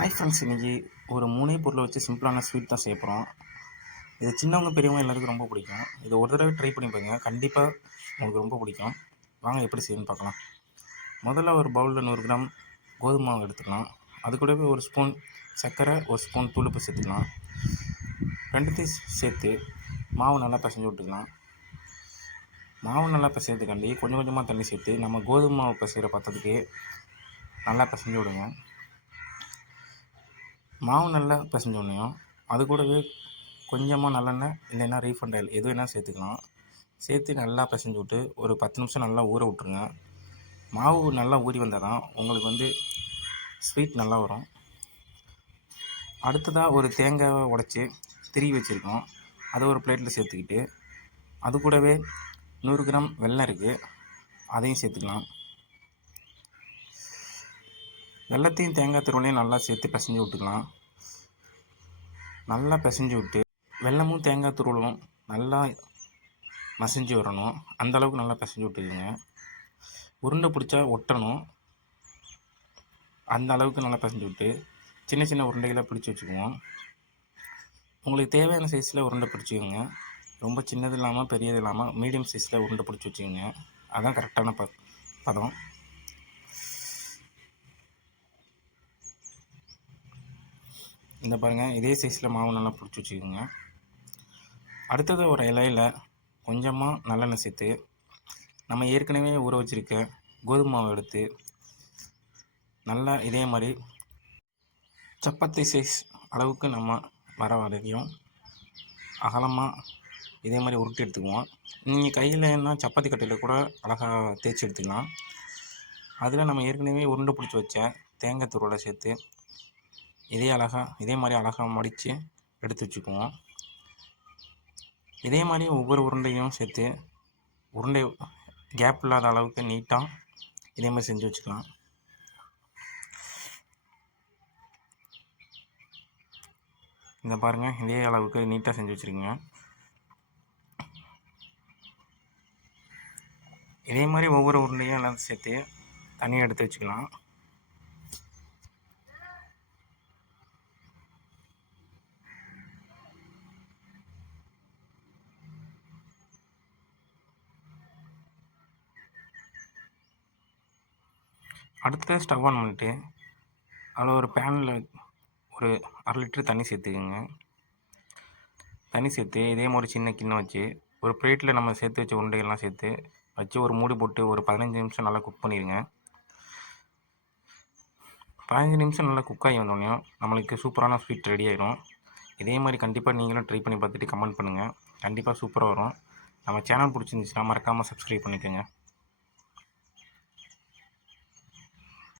Hi friends, இன்றைக்கி ஒரு 3 பொருளை வச்சு சிம்பிளான ஸ்வீட் தான் செய்ய போகிறோம். இது சின்னவங்க பெரியவங்க எல்லாருக்கும் ரொம்ப பிடிக்கும். இதை ஒரு தடவை ட்ரை பண்ணி பாருங்க, கண்டிப்பாக உங்களுக்கு ரொம்ப பிடிக்கும். வாங்க எப்படி செய்யணும்னு பார்க்கலாம். முதல்ல ஒரு பவுலில் 100 கிராம் கோதுமை மாவு எடுத்துக்கலாம். அது கூடவே ஒரு ஸ்பூன் சர்க்கரை, ஒரு ஸ்பூன் தூளுப்பு சேர்த்துக்கலாம். ரெண்டுத்தையும் சேர்த்து மாவு நல்லா பிசைஞ்சு விட்டுக்கலாம். மாவு நல்லா பிசைறதுக்காண்டி கொஞ்சம் கொஞ்சமாக தண்ணி சேர்த்து நம்ம கோதுமை மாவு பிசைகிற பத்தத்துக்கு நல்லா பிசைஞ்சு விடுங்க. மாவு நல்லா பிசைஞ்சோடனையும் அது கூடவே கொஞ்சமாக நல்லெண்ணெய் இல்லைன்னா ரீஃபண்ட் ஆயில் எது வேணால் சேர்த்துக்கலாம். சேர்த்து நல்லா பிசைஞ்சு விட்டு ஒரு 10 நிமிஷம் நல்லா ஊற விட்ருங்க. மாவு நல்லா ஊறி வந்தால் தான் உங்களுக்கு ஸ்வீட் நல்லா வரும். அடுத்ததாக ஒரு தேங்காயை உடைச்சி திருவி வச்சுருக்கோம். அதை ஒரு பிளேட்டில் சேர்த்துக்கிட்டு அது கூடவே 100 கிராம் வெல்லம் இருக்குது, அதையும் சேர்த்துக்கலாம். வெல்லத்தையும் தேங்காய் துருவலையும் நல்லா சேர்த்து பிசைஞ்சு விட்டுக்கலாம். நல்லா பிசைஞ்சு விட்டு வெல்லமும் தேங்காய் துருவலும் நல்லா மசிஞ்சு வரணும். அந்தளவுக்கு நல்லா பிசைஞ்சு விட்டுக்குங்க. உருண்டை பிடிச்சா ஒட்டணும், அந்த அளவுக்கு நல்லா பிசைஞ்சு விட்டு சின்ன சின்ன உருண்டைகளாக பிடிச்சி வச்சுக்குவோம். உங்களுக்கு தேவையான சைஸில் உருண்டை பிடிச்சிக்கோங்க. ரொம்ப சின்னது இல்லாமல் பெரியது இல்லாமல் மீடியம் சைஸில் உருண்டை பிடிச்சி வச்சுக்கோங்க. அதுதான் கரெக்டான பதம். இந்த பாருங்கள், இதே சைஸில் மாவு நல்லா பிடிச்சி வச்சுக்கோங்க. அடுத்தது ஒரு இலையில் கொஞ்சமாக நல்லெண்ணெய் சேர்த்து நம்ம ஏற்கனவே ஊற வச்சுருக்க கோதுமை மாவு எடுத்து நல்லா இதே மாதிரி சப்பாத்தி சைஸ் அளவுக்கு நம்ம வர வரைக்கும் அகலமாக இதே மாதிரி உருட்டி எடுத்துக்குவோம். நீங்கள் கையிலன்னா சப்பாத்தி கட்டையில் கூட அழகாக தேய்ச்சி எடுத்துக்கலாம். அதில் நம்ம ஏற்கனவே உருண்டை பிடிச்சி வச்ச தேங்காய் துருவலை சேர்த்து இதே மாதிரி அழகாக மடித்து எடுத்து வச்சுக்குவோம். இதே மாதிரி ஒவ்வொரு உருண்டையும் சேர்த்து உருண்டை கேப் இல்லாத அளவுக்கு நீட்டாக இதே மாதிரி செஞ்சு வச்சுக்கலாம். இந்த பாருங்கள், இதே அளவுக்கு நீட்டாக செஞ்சு வச்சுருக்கீங்க. இதே மாதிரி ஒவ்வொரு உருண்டையும் எல்லாம் சேர்த்து தனியாக எடுத்து வச்சுக்கலாம். அடுத்த ஸ்டவ் ஆன் பண்ணிட்டு அதில் ஒரு பேனில் ஒரு 1/2 லிட்டர் தண்ணி சேர்த்துக்குங்க. தண்ணி சேர்த்து இதே மாதிரி சின்ன கிண்ணம் வச்சு ஒரு பிளேட்டில் நம்ம சேர்த்து வச்ச உருண்டைகள்லாம் சேர்த்து வச்சு ஒரு மூடி போட்டு ஒரு 15 நிமிஷம் நல்லா குக் பண்ணிடுங்க. 15 நிமிஷம் நல்லா குக் ஆகி வந்தோடனே நம்மளுக்கு சூப்பரான ஸ்வீட் ரெடி ஆகிடும். இதே மாதிரி கண்டிப்பாக நீங்களும் ட்ரை பண்ணி பார்த்துட்டு கமெண்ட் பண்ணுங்கள். கண்டிப்பாக சூப்பராக வரும். நம்ம சேனல் பிடிச்சிருந்துச்சுன்னா மறக்காமல் சப்ஸ்கிரைப் பண்ணிக்கோங்க.